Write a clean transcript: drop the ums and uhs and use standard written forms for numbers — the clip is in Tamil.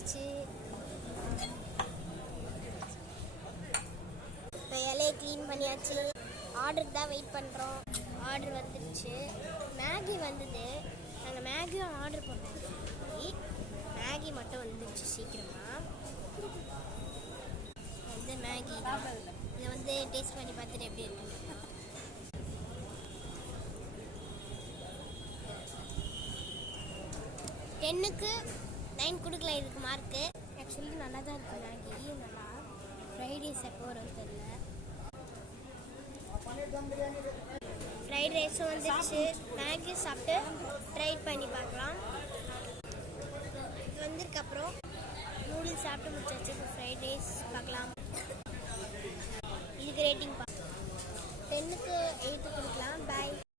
வந்துருச்சு. இப்போ இலையை க்ளீன் பண்ணியாச்சு. ஆர்டருக்கு தான் வெயிட் பண்ணுறோம். ஆர்டர் வந்துருச்சு. மேகி வந்தது. நாங்கள் மேகியும் ஆர்டர் பண்ணோம். மேகி மட்டும் வந்துருச்சு சீக்கிரமாக. வந்து மேகி இதை வந்து டேஸ்ட் பண்ணி பார்த்துட்டு எப்படி இருக்கு. 10க்கு 9 கொடுக்கலாம் இதுக்கு மார்க்கு. ஆக்சுவலி நல்லா தான் இருக்குது மேகி. நல்லா ஃப்ரைட் ரைஸ் எப்போ வரும் தெரியல. ஃப்ரைட் ரைஸும் வந்துடுச்சு. மேகி சாப்பிட்டு ட்ரை பண்ணி பார்க்கலாம். இது வந்ததுக்கப்புறம் நூடுல்ஸ் சாப்பிட்டு முடிச்சாச்சு. இப்போ ஃப்ரைட் ரைஸ் பார்க்கலாம். இதுக்கு ரேட்டிங் 10க்கு 8 கொடுக்கலாம். பாய்.